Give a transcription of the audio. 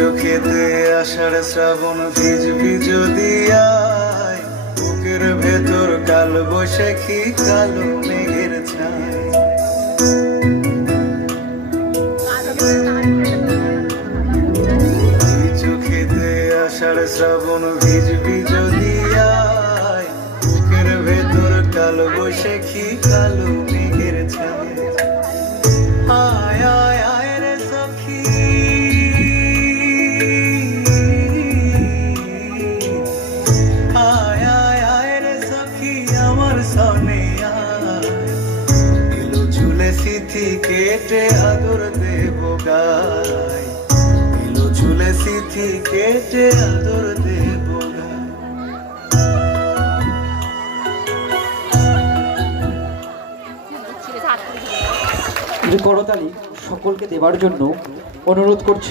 চোখেতে আষাঢ় শ্রাবণ ভিজবি যদি আয় বুকের ভেতর কাল বৈশাখী কালো মেঘের ছায় আষাঢ় শ্রাবণ ভিজবি যদি আয় বুকের ভেতর কালো বৈশাখী কালো মেঘের সিথি কেটে আদর দেব গাই এলো ঝুলে সিথি কেটে আদর দেব করতালি সকলকে দেবার জন্য অনুরোধ করছি।